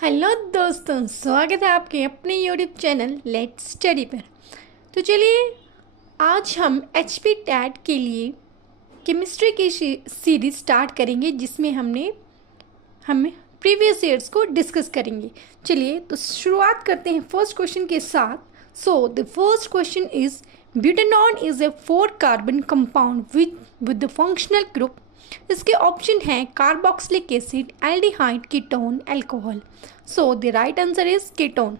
Hello दोस्तों, स्वागत है आपके अपने यूट्यूब चैनल लेट्स स्टडी पर। तो चलिए आज हम एचपी टैट के लिए केमिस्ट्री की सीरीज स्टार्ट करेंगे, जिसमें हम प्रीवियस ईयर्स को डिस्कस करेंगे। चलिए तो शुरुआत करते हैं फर्स्ट क्वेश्चन के साथ। So the first question is butanone is a 4 carbon compound with the functional group. इसके ऑप्शन हैं carboxylic acid, aldehyde, ketone, alcohol. So the right answer is ketone.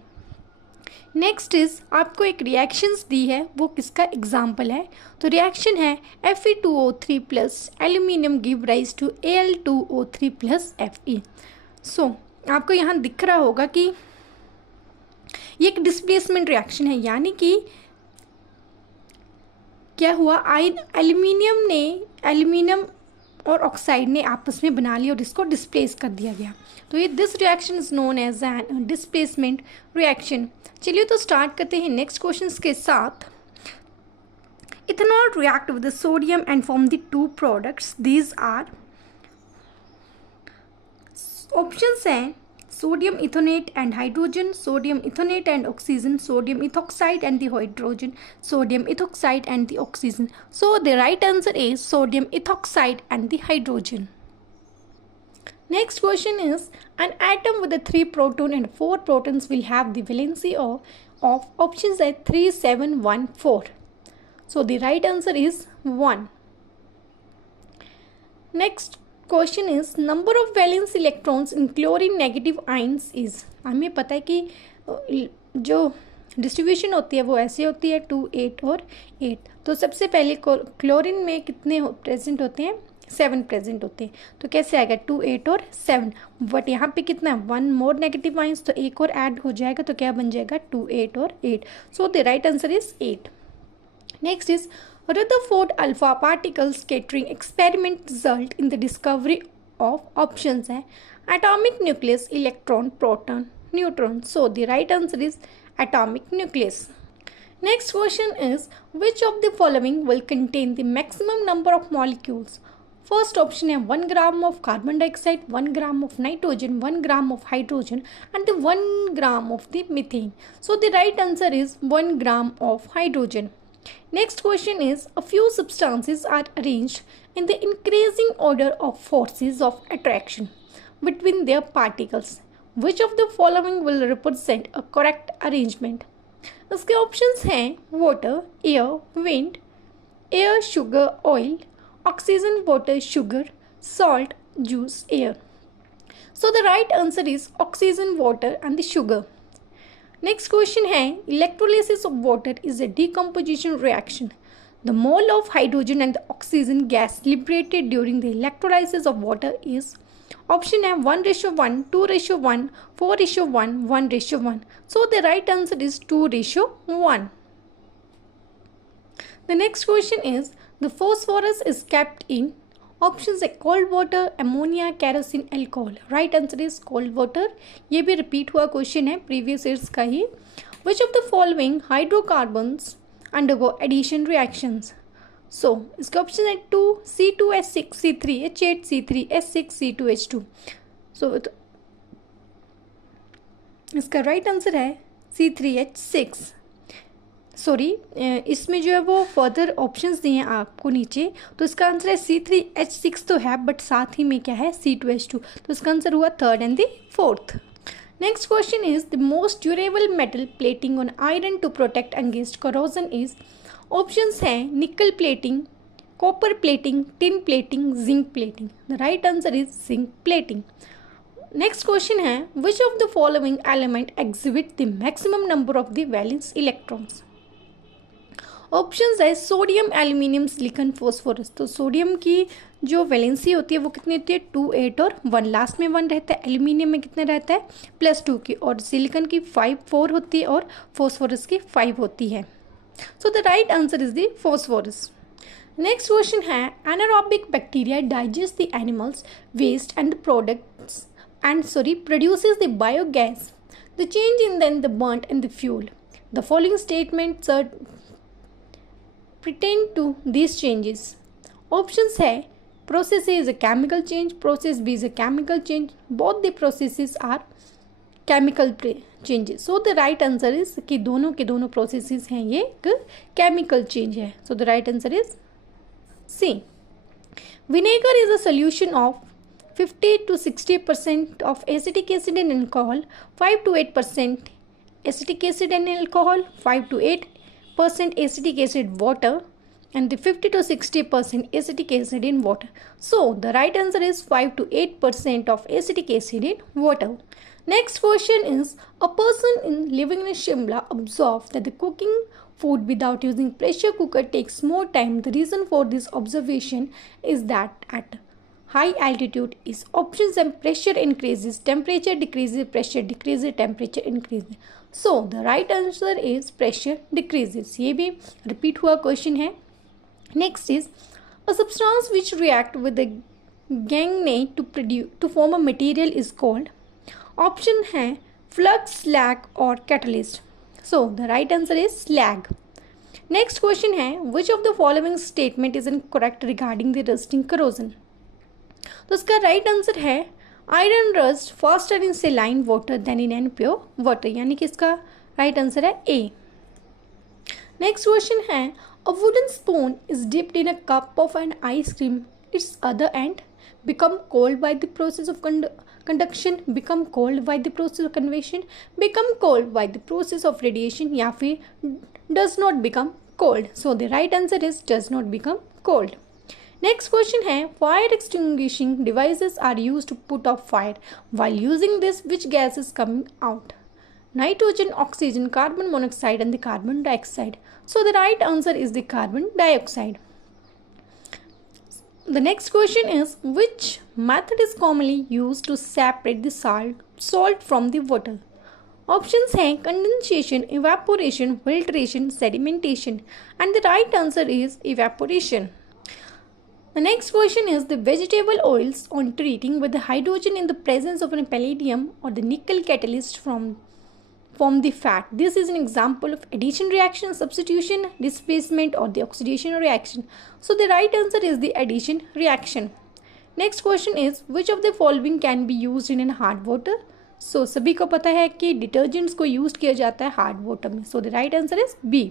Next is आपको एक रिएक्शंस दी है, वो किसका example है। तो रिएक्शन है Fe2O3 plus aluminium give rise to Al2O3 plus Fe। So आपको यहाँ दिख रहा होगा कि ये एक डिस्प्लेसमेंट रिएक्शन है, यानी कि क्या हुआ, एल्यूमिनियम और ऑक्साइड ने आपस में बना लिया और इसको डिस्प्लेस कर दिया गया। तो ये this reaction is known as an displacement reaction. चलिए तो स्टार्ट करते हैं नेक्स्ट क्वेश्चंस के साथ। Ethanol react with sodium and form the 2 products. These are options हैं sodium ethonate and hydrogen, sodium ethonate and oxygen, sodium ethoxide and the hydrogen, sodium ethoxide and the oxygen. So the right answer is sodium ethoxide and the hydrogen. Next question is, an atom with a 3 proton and 4 protons will have the valency of options are 3, 7, 1, 4. So the right answer is 1. Next question is number of valence electrons in chlorine negative ions is. हमें पता है कि जो distribution होती है वो ऐसे होती है 2, 8 और 8। तो सबसे पहले क्लोरीन में कितने प्रेजेंट होते हैं, 7 प्रेजेंट होते हैं। तो कैसे आएगा 2, 8 और 7। बट यहाँ पे कितना है 1 मोर नेगेटिव आयंस, तो एक और ऐड हो जाएगा, तो क्या बन जाएगा 2, 8 और 8। सो the right answer is 8. Next is Rutherford alpha particle scattering experiment result in the discovery of options है atomic nucleus, electron, proton, neutron. So the right answer is atomic nucleus. Next question is, which of the following will contain the maximum number of molecules? First option है 1 gram of carbon dioxide, 1 gram of nitrogen, 1 gram of hydrogen and the 1 gram of the methane. So the right answer is 1 gram of hydrogen. Next question is, a few substances are arranged in the increasing order of forces of attraction between their particles. Which of the following will represent a correct arrangement? इसके options हैं water, air, wind, air, sugar, oil, oxygen, water, sugar, salt, juice, air. So the right answer is oxygen, water and the sugar. Next question है electrolysis of water is a decomposition reaction. The mole of hydrogen and the oxygen gas liberated during the electrolysis of water is option है 1:1, 2:1, 4:1, 1:1. So the right answer is 2:1. The next question is, the phosphorus is kept in options है cold water, ammonia, kerosene, alcohol. Right answer is cold water. ये भी repeat हुआ question है previous years का ही। Which of the following hydrocarbons undergo addition reactions? So इसके option है 2, C2H6, C3H8, C3H6, C2H2. So इसका right answer है C3H6। Sorry, इसमें जो है वो फर्दर ऑप्शंस दिए हैं आपको नीचे, तो इसका आंसर है C3H6 तो है, बट साथ ही में क्या है C2H2। तो इसका आंसर हुआ 3rd and the 4th. Next question is the most durable metal plating on iron to protect against corrosion is. Options हैं nickel plating, copper plating, tin plating, zinc plating. The right answer is zinc plating. Next question है which of the following element exhibit the maximum number of the valence electrons. Options है sodium, aluminium, silicon, phosphorus. तो sodium की जो valency होती है वो कितनी होती है 2, 8 और 1, लास्ट में 1 रहता है। एल्यूमिनियम में कितने रहता है +2 की, और सिलिकॉन की 5, 4 होती है, और फॉस्फोरस की 5 होती है। So the right answer is the phosphorus. Next question है anaerobic bacteria digest the animals waste and products produces the biogas. The change in then the burnt and the fuel. The following statements are pertain to these changes. Options है process A is a chemical change, process B is a chemical change. Both the processes are chemical changes. So the right answer is कि दोनों के दोनों processes हैं, ये एक chemical change है। So the right answer is C. Vinegar is a solution of 50 to 60% of acetic acid and alcohol, 5 to 8% acetic acid and alcohol, 5 to 8% acetic acid water, and the 50 to 60% acetic acid in water. So the right answer is 5 to 8% of acetic acid in water. Next question is, a person living in Shimla observed that the cooking food without using pressure cooker takes more time. The reason for this observation is that at high altitude is options and pressure increases, temperature decreases, pressure decreases, temperature increases. So the right answer is pressure decreases. ये भी repeat हुआ question है. Next is, a substance which react with the gangue to form a material is called. Option है flux, slag और catalyst. So the right answer is slag. Next question है, which of the following statement is incorrect regarding the rusting corrosion? तो इसका right answer है iron rust faster in saline water than in an pure water, यानी कि इसका right answer है ए। Next question है, a wooden spoon is dipped in a cup of an ice cream, it's other and become cold by the process of conduction, become cold by the process of convection, become cold by the process of radiation, या फिर does not become cold. So the right answer is does not become cold. Next question है, fire extinguishing devices are used to put out fire. While using this, which gas is coming out? Nitrogen, oxygen, carbon monoxide and the carbon dioxide. So the right answer is the carbon dioxide. The next question is, which method is commonly used to separate the salt from the water? Options हैं condensation, evaporation, filtration, sedimentation, and the right answer is evaporation. The next question is, the vegetable oils on treating with the hydrogen in the presence of a palladium or the nickel catalyst form the fat. This is an example of addition reaction, substitution, displacement or the oxidation reaction. So the right answer is the addition reaction. Next question is, which of the following can be used in hard water? So सभी को पता है कि detergents को use किया जाता है hard water में. So the right answer is B.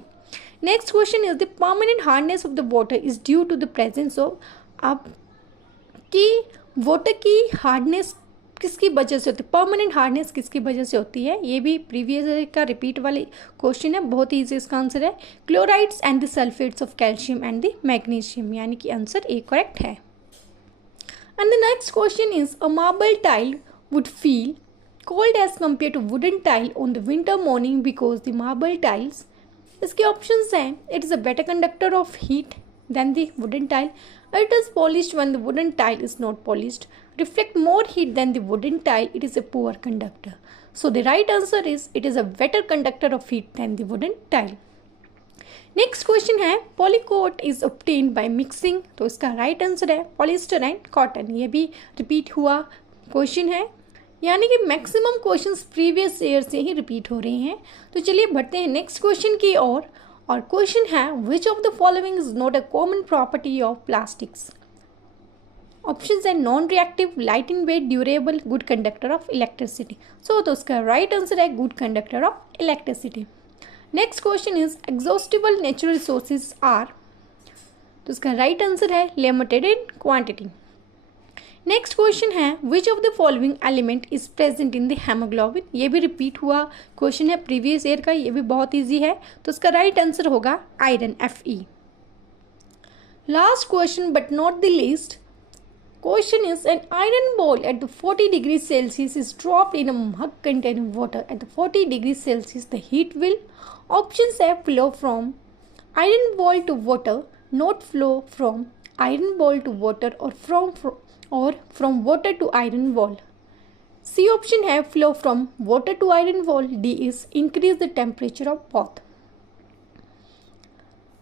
Next question is, the permanent hardness of the water is due to the presence of. अब कि वाटर की हार्डनेस किसकी वजह से होती है, परमानेंट हार्डनेस किसकी वजह से होती है, ये भी प्रीवियस का रिपीट वाले क्वेश्चन है, बहुत ही ईजी इसका आंसर है chlorides and the sulphates of calcium and the magnesium, यानी कि आंसर ए करेक्ट है. And the next question is, a marble tile wood feel cold as compare to wooden tile on the winter morning because the marble tiles. इसके options हैं, it is a better conductor of heat than the wooden tile, it is polished when the wooden tile is not polished, reflect more heat than the wooden tile, it is a poor conductor. So the right answer is it is a better conductor of heat than the wooden tile. Next question है, polycoat is obtained by mixing. तो इसका right answer है polyester and cotton. ये भी repeat हुआ question है, यानी कि मैक्सिमम क्वेश्चंस प्रीवियस ईयर से ही रिपीट हो रहे हैं. तो चलिए बढ़ते हैं नेक्स्ट क्वेश्चन की ओर. और क्वेश्चन है, which of the following is not a common property of plastics. Options है non reactive, light in weight, durable, good conductor of electricity. So तो उसका राइट आंसर है good conductor of electricity. Next question is, exhaustible natural resources are. तो उसका right answer है limited in quantity. Next question है, which of the following element is present in the haemoglobin. ये भी repeat हुआ question है previous year का, ये भी बहुत इजी है. तो इसका राइट आंसर होगा iron, Fe. Last question but not the least question is, an iron ball at the 40 degree Celsius is dropped in a mug containing water at the 40 degree Celsius, the heat will. Options है flow from iron ball to water, not flow from iron ball to water और from water to iron wall. C option है flow from water to iron wall. D is increase the temperature of both.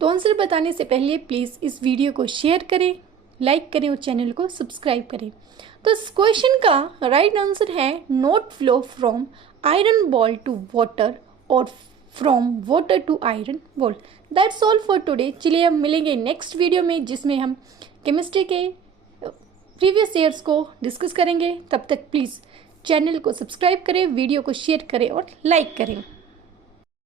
तो answer बताने से पहले please इस video को share करें, like करें और चैनल को सब्सक्राइब करें. तो इस क्वेश्चन का राइट आंसर है not flow from iron ball to water और from water to iron wall. That's all for today. चलिए हम मिलेंगे नेक्स्ट वीडियो में, जिसमें हम केमिस्ट्री के प्रीवियस ईयर्स को डिस्कस करेंगे. तब तक प्लीज़ चैनल को सब्सक्राइब करें, वीडियो को शेयर करें और लाइक करें।